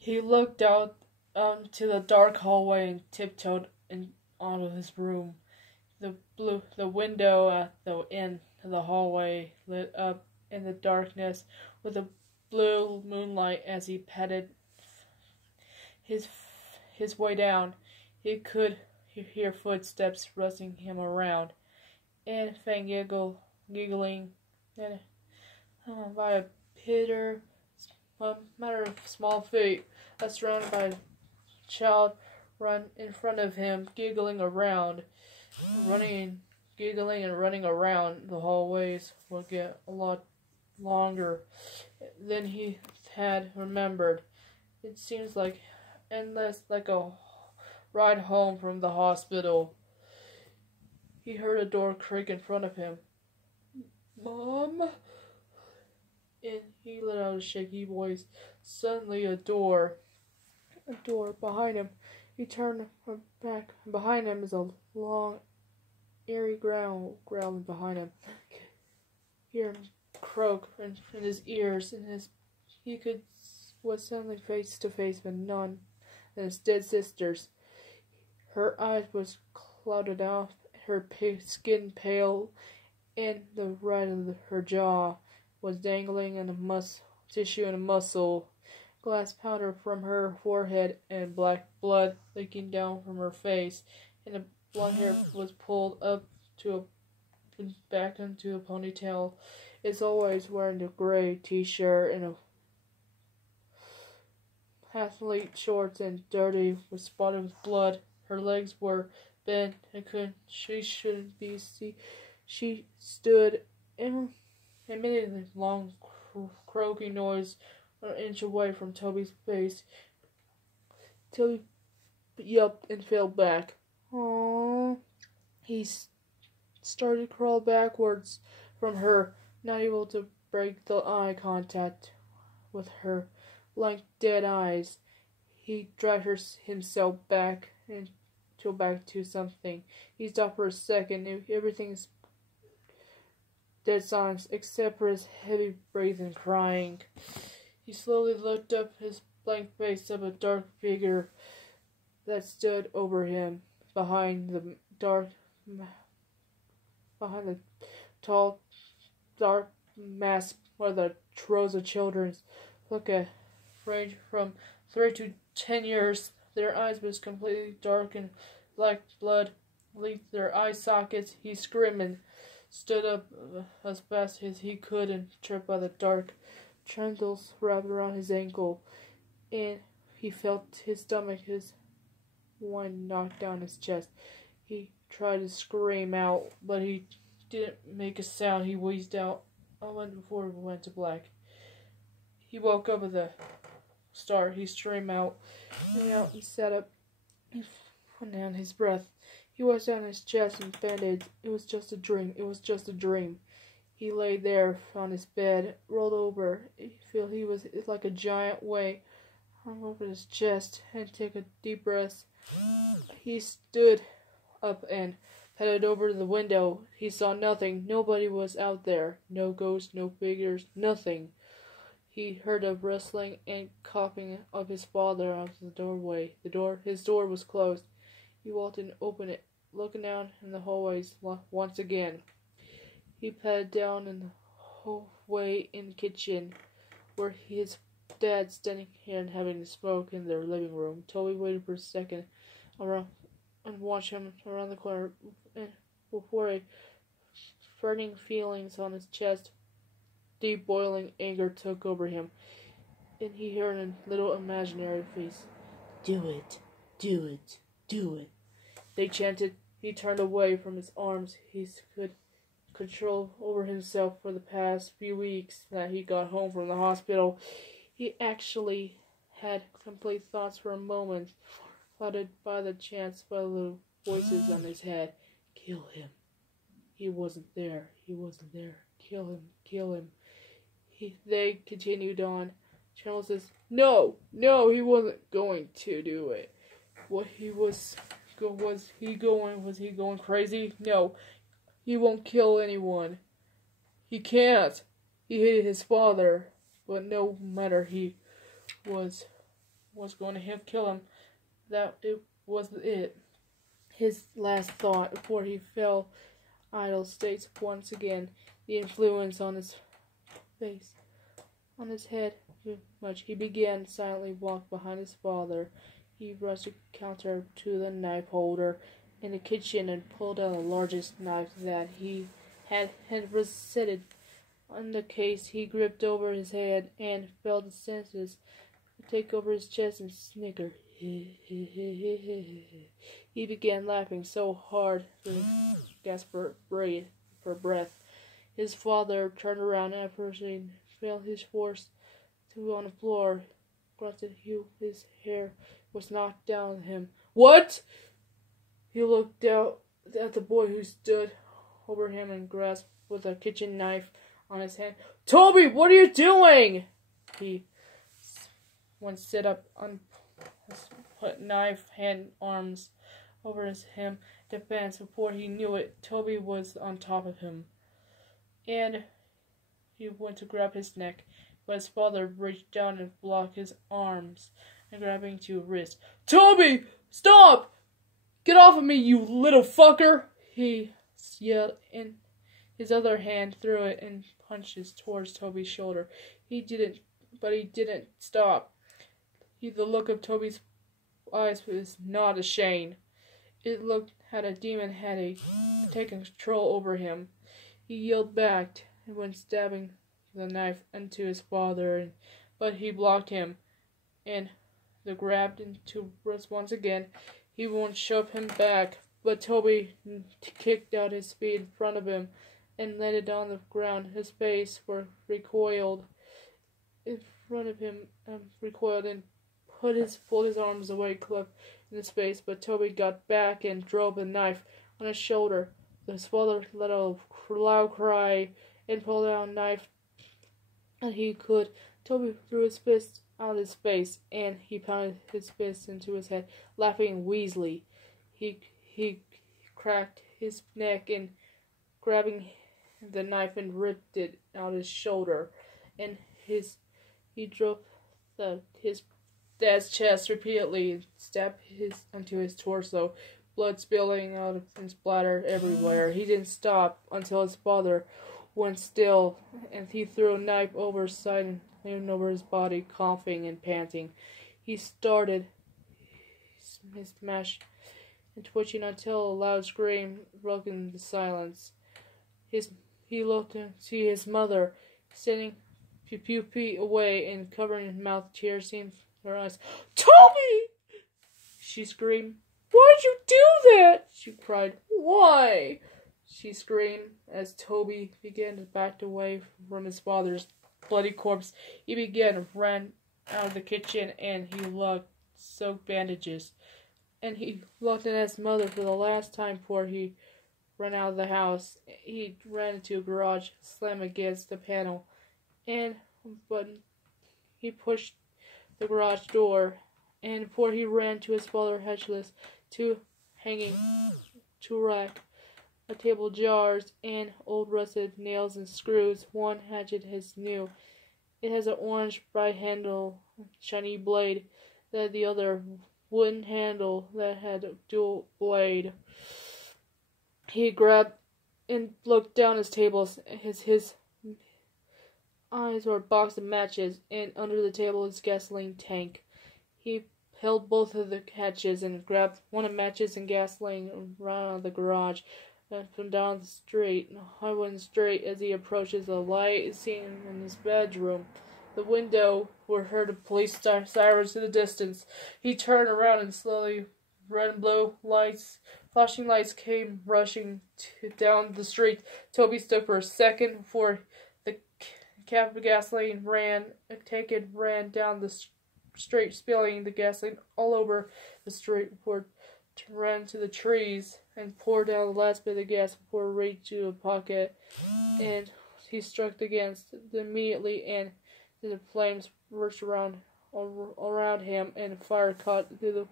He looked out to the dark hallway and tiptoed out of his room. The window at the end of the hallway lit up in the darkness with a blue moonlight as he padded his way down. He could hear footsteps rustling him around, and Fang giggling, and by a matter of small feet, surrounded by a child run in front of him, giggling and running around. The hallways would get a lot longer than he had remembered. It seems like endless, like a ride home from the hospital. He heard a door creak in front of him. "Mom?" And he let out a shaky voice. Suddenly a door behind him. He turned back. Behind him is a long, eerie growl behind him. Hear him croak in his ears, and was suddenly face to face with none than his dead sisters. Her eyes was clouded out, her skin pale, and the red of her jaw was dangling in tissue and muscle. Glass powder from her forehead and black blood leaking down from her face, and the blonde hair was pulled up back into a ponytail. Is always wearing a gray t-shirt and a athlete shorts and dirty, was spotted with blood. Her legs were bent and she shouldn't be seen. She stood and emitted a long croaking noise an inch away from Toby's face. Toby yelped and fell back. Aww. He started to crawl backwards from her, not able to break the eye contact with her blank dead eyes. He dragged himself back to something. He stopped for a second. Everything's dead silence except for his heavy breathing and crying. He slowly looked up his blank face of a dark figure that stood over him behind the tall, dark mask where the rows of children look at range from 3 to 10 years. Their eyes was completely dark and black blood leaked their eye sockets. He screamed and stood up as fast as he could and tripped by the dark tendrils wrapped around his ankle, and he felt his stomach, his one knocked down his chest. He tried to scream out, but he didn't make a sound. He wheezed out before it went to black. He woke up at the start. He screamed out, and out. He sat up. He put down his breath. He was down his chest and band-aids. It was just a dream. It was just a dream. He lay there on his bed, rolled over. He felt he was like a giant weight hung over his chest, and took a deep breath. He stood up and headed over to the window. He saw nothing. Nobody was out there. No ghosts, no figures, nothing. He heard a rustling and coughing of his father out of the doorway. His door was closed. He walked and opened it, looking down in the hallways once again. He padded down in the hallway in the kitchen, where his dad standing here and having a smoke in their living room. Toby waited for a second around and watched him around the corner, and before a burning feelings on his chest, deep boiling anger took over him, and he heard a little imaginary voice, "Do it, do it, do it." They chanted. He turned away from his arms. He could control over himself for the past few weeks that he got home from the hospital. He actually had complete thoughts for a moment, flooded by the chants by the little voices on his head. Kill him. He wasn't there. He wasn't there. Kill him. Kill him. They continued on. Channel says, No, he wasn't going to do it. Was he going crazy? No, he won't kill anyone. He can't. He hated his father, but no matter he was was going to kill him. That it was it. His last thought before he fell idle states once again. The influence on his face, on his head, too much. He began silently walk behind his father. He rushed the counter to the knife holder in the kitchen and pulled out the largest knife that he had resetted on the case. He gripped over his head and felt his senses take over his chest and snicker. He began laughing so hard that he gasped for breath. His father turned around after he felt his force to on the floor. Grunted his hair was knocked down on him. What? He looked out at the boy who stood over him and grasped with a kitchen knife on his hand. Toby, what are you doing? He once sit up on put knife, hand, arms over him defense. Before he knew it, Toby was on top of him. And he went to grab his neck, but his father reached down and blocked his arms and grabbing to his wrist. Toby, stop! Get off of me, you little fucker! He yelled, and his other hand threw it and punches towards Toby's shoulder. He didn't stop. The look of Toby's eyes was not ashamed. It looked had a demon had taken control over him. He yelled back and went stabbing the knife into his father, but he blocked him, and the grabbed into wrist once again. He won't shove him back, but Toby kicked out his speed in front of him and landed on the ground. His face recoiled in front of him, recoiled and pulled his arms away, cleft in his face, but Toby got back and drove the knife on his shoulder. His father let out a loud cry and pulled out a knife that he could. Toby threw his fist out of his face, and he pounded his fist into his head, laughing wheezily. He cracked his neck and grabbing the knife and ripped it out his shoulder, and he drove his dad's chest repeatedly and stabbed into his torso, blood spilling out of his bladder everywhere. He didn't stop until his father went still, and he threw a knife over his side and leaned over his body, coughing and panting. He started his smash and twitching until a loud scream broke in the silence. He looked to see his mother standing a few feet away and covering his mouth, tears in her eyes. Toby! She screamed. Why'd you do that? She cried. Why? She screamed as Toby began to back away from his father's bloody corpse. He ran out of the kitchen, and he soaked bandages. And he looked at his mother for the last time before he ran out of the house. He ran into a garage, slammed against the panel, but he pushed the garage door, and before he ran to his father, headless, two hanging, two rack, a table, jars, and old rusted nails and screws. One hatchet is new. It has an orange bright handle, shiny blade. The other wooden handle that had a dual blade. He grabbed and looked down his tables. His eyes were a box of matches, and under the table his gasoline tank. He held both of the hatches and grabbed one of matches and gasoline and ran out of the garage and from down the street. I went straight as he approaches the light seen in his bedroom. The window were heard the police sirens in the distance. He turned around and slowly red and blue flashing lights came rushing down the street. Toby stood for a second before the cap of gasoline ran down the street, spilling the gasoline all over the street before it ran to the trees and poured down the last bit of gas before it reached to a pocket. And he struck against it immediately, and the flames rushed around him, and fire caught through the